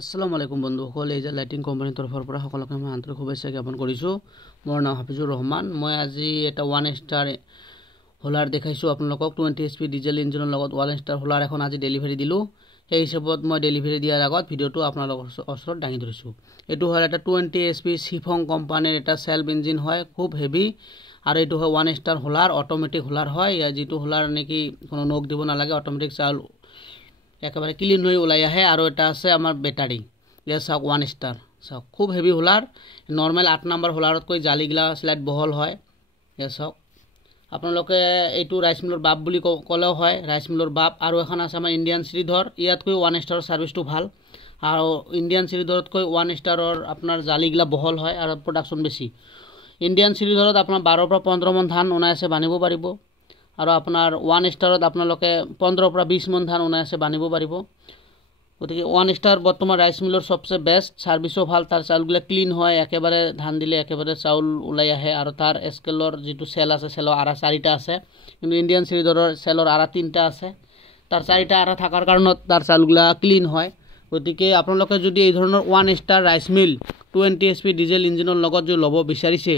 আসসালামু আলাইকুম বন্ধুসকল, এই যে লাইটিং কোম্পানীৰ তৰফৰ পৰা সকলোকে মই আন্তৰিক শুভেচ্ছা জ্ঞাপন কৰিছোঁ। মোৰ নাম হাফিজুৰ ৰহমান। মই আজি এটা 1 ষ্টাৰ হোলাৰ দেখাইছোঁ আপোনালোকক। 20 HP ডিজেল ইঞ্জিনৰ লগত 1 ষ্টাৰ হোলাৰ এখন আজি ডেলিভাৰী দিলোঁ। সেই হিচাপত মই ডেলিভাৰী দিয়াৰ আগত ভিডিঅ'টো আপোনালোকৰ ওচৰত দাঙি ধৰিছোঁ। এইটো হয় এটা 20 HP চিফং কোম্পানীৰ এটা সেলফ ইঞ্জিন হয়, খুব হেভি। আৰু এইটো হয় 1 ষ্টাৰ হোলাৰ, অটোমেটিক হোলাৰ হয়। ইয়াৰ যিটো হোলাৰ নেকি কোনো নখ দিব নালাগে, অটোমেটিক চাউল একেবাৰে ক্লিন হৈ ওলাই আহে। আৰু এটা আছে আমাৰ বেটাৰী, ইয়াৰ চাওক 1 ষ্টাৰ, চাওক খুব হেভি হোলাৰ। নৰ্মেল 8 নম্বৰ হোলাৰতকৈ জালিগিলা স্লাইড বহল হয়। ইয়াৰ চাওক আপোনালোকে এইটো ৰাইচ মিলৰ বাপ বুলি ক'লেও হয়, ৰাইচ মিলৰ বাপ। আৰু এখন আছে আমাৰ ইণ্ডিয়ান শ্ৰীধৰ, ইয়াতকৈ 1 ষ্টাৰৰ ছাৰ্ভিচটো ভাল। আৰু ইণ্ডিয়ান শ্ৰীধৰতকৈ 1 ষ্টাৰৰ আপোনাৰ জালিগিলা বহল হয় আৰু প্ৰডাকশ্যন বেছি। ইণ্ডিয়ান শ্ৰীধৰত আপোনাৰ 12 পৰা 15 মন ধান অনায়াসে বানিব পাৰিব। আৰু আপোনাৰ 1 ষ্টাৰত আপোনালোকে 15 পৰা 20 মন ধান অনায়াসে বানিব পাৰিব। গতিকে 1 ষ্টাৰ বৰ্তমান ৰাইচ মিলৰ সবচে বেষ্ট, ছাৰ্ভিচও ভাল, তাৰ চাউলগুলা ক্লিন হয়, একেবাৰে ধান দিলে একেবাৰে চাউল ওলাই আহে। আৰু তাৰ স্কেলৰ যিটো চেল আছে, চেলৰ আৰা 4টা আছে, কিন্তু ইণ্ডিয়ান শ্ৰীধৰৰ চেলৰ আৰা 3টা আছে। তাৰ 4টা আৰা থকাৰ কাৰণত তাৰ চাউলগুলা ক্লিন হয়। গতিকে আপোনালোকে যদি এই ধৰণৰ 1 star rice mill 20 HP diesel ইঞ্জিনৰ লগত যদি ল'ব বিচাৰিছে,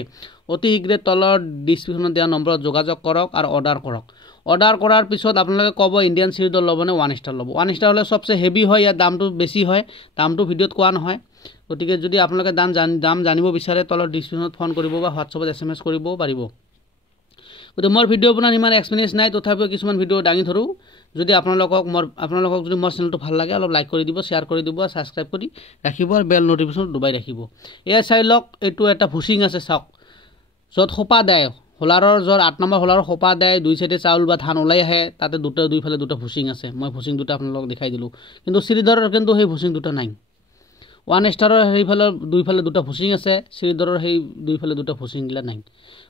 অতি শীঘ্ৰে তলৰ ডিছক্ৰিপশ্যনত দিয়া নম্বৰত যোগাযোগ কৰক আৰু অৰ্ডাৰ কৰক। অৰ্ডাৰ কৰাৰ পিছত আপোনালোকে ক'ব ইণ্ডিয়ান শ্ৰীধৰ ল'বনে 1 ষ্টাৰ ল'ব। 1 ষ্টাৰ হ'লে সবচে হেভি হয়, ইয়াৰ দামটো বেছি হয়, দামটো ভিডিঅ'ত কোৱা নহয়। গতিকে যদি আপোনালোকে দাম জানিব বিচাৰে, তলৰ ডিছক্ৰিপশ্যনত ফোন কৰিব বা হোৱাটছআপত SMS কৰিবও পাৰিব। গতিকে মোৰ ভিডিঅ' আপোনাৰ ইমান এক্সপিৰিয়েঞ্চ নাই, তথাপিও কিছুমান ভিডিঅ' দাঙি ধৰোঁ। যদি আপোনালোকক যদি মোৰ চেনেলটো ভাল লাগে, অলপ লাইক কৰি দিব, শ্বেয়াৰ কৰি দিব, ছাবস্ক্ৰাইব কৰি ৰাখিব আৰু বেল নটিফিকেশ্যন ডুবাই ৰাখিব। এয়া চাই লওক, এইটো এটা ভুচিং আছে, চাওক য'ত সোপা দেয় হোলাৰৰ, য'ত 8 নম্বৰ হোলাৰৰ সোপা দেয়, 2 চাইডে চাউল বা ধান ওলাই আহে, তাতে দুইফালে দুটা ভুচিং আছে। মই ভুচিং দুটা আপোনালোকক দেখাই দিলোঁ, কিন্তু শ্ৰীধৰৰ কিন্তু সেই ভুচিং দুটা নাই। 1 ষ্টাৰৰ সেইফালে দুইফালে দুটা ভুচিং আছে, শ্ৰীধৰৰ সেই দুইফালে দুটা ভুচিংগিলা নাই।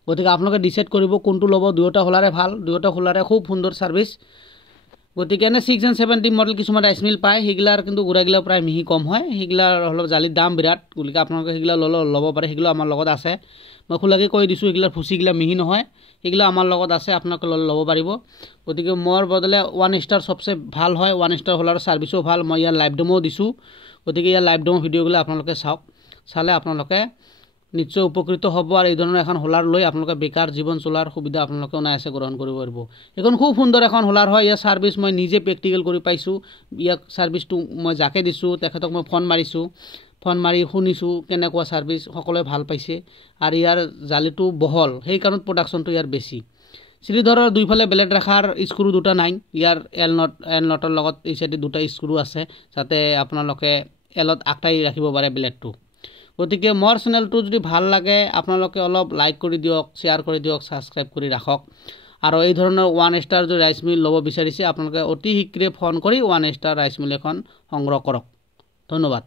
গতিকে আপোনালোকে ডিচাইড কৰিব কোনটো ল'ব। দুয়োটা হোলাৰে ভাল, দুয়োটা হোলাৰে খুব সুন্দৰ ছাৰ্ভিচ। গতিকে এনে 6 and 70 মডেল কিছুমান ৰাইচ মিল পায়, সেইগিলাৰ কিন্তু গুড়াগিলা প্ৰায় মিহি কম হয়, সেইগিলাৰ অলপ জালিৰ দাম বিৰাট। গতিকে আপোনালোকে সেইগিলা ল'ব পাৰে, সেইগিলা আমাৰ লগত আছে। মই খোলাকৈ কৈ দিছোঁ, সেইগিলাৰ ভুচিগিলা মিহি নহয়, সেইগিলা আমাৰ লগত আছে, আপোনালোকে ল'ব পাৰিব। গতিকে মোৰ বদলে 1 ষ্টাৰ সবচে ভাল হয়, 1 ষ্টাৰ হোলাৰৰ ছাৰ্ভিচো ভাল। মই ইয়াৰ লাইভ ডেমো দিছোঁ, গতিকে ইয়াৰ লাইভ ডেমো ভিডিঅ'গিলা আপোনালোকে চাওক, চালে আপোনালোকে নিশ্চয় উপকৃত হ'ব। আৰু এই ধৰণৰ এখন হোলাৰ লৈ আপোনালোকে বেকাৰ জীৱন চলাৰ সুবিধা আপোনালোকে অনায়াসে গ্ৰহণ কৰিব পাৰিব। এইখন খুব সুন্দৰ এখন হোলাৰ হয়। ইয়াৰ ছাৰ্ভিচ মই নিজে প্ৰেক্টিকেল কৰি পাইছোঁ। ইয়াক ছাৰ্ভিচটো মই যাকে দিছোঁ তেখেতক মই ফোন মাৰিছোঁ, ফোন মাৰি শুনিছোঁ কেনেকুৱা ছাৰ্ভিচ, সকলোৱে ভাল পাইছে। আৰু ইয়াৰ জালিটো বহল, সেইকাৰণে প্ৰডাকশ্যনটো ইয়াৰ বেছি। শ্ৰীধৰৰ দুইফালে বেলেট ৰখাৰ স্ক্ৰু দুটা নাই, ইয়াৰ এল নটৰ লগত এই চাইডে দুটা স্ক্ৰু আছে, যাতে আপোনালোকে এলত আঁকটাই ৰাখিব পাৰে বেলেটটো। গতিকে মোৰ চেনেলটো যদি ভাল লাগে, আপোনালোকে অলপ লাইক কৰি দিয়ক, শ্বেয়াৰ কৰি দিয়ক, ছাবস্ক্ৰাইব কৰি ৰাখক। আৰু এই ধৰণৰ 1 ষ্টাৰ যদি ৰাইচ মিল ল'ব বিচাৰিছে, আপোনালোকে অতি শীঘ্ৰে ফোন কৰি 1 ষ্টাৰ ৰাইচ মিল এখন সংগ্ৰহ কৰক। ধন্যবাদ।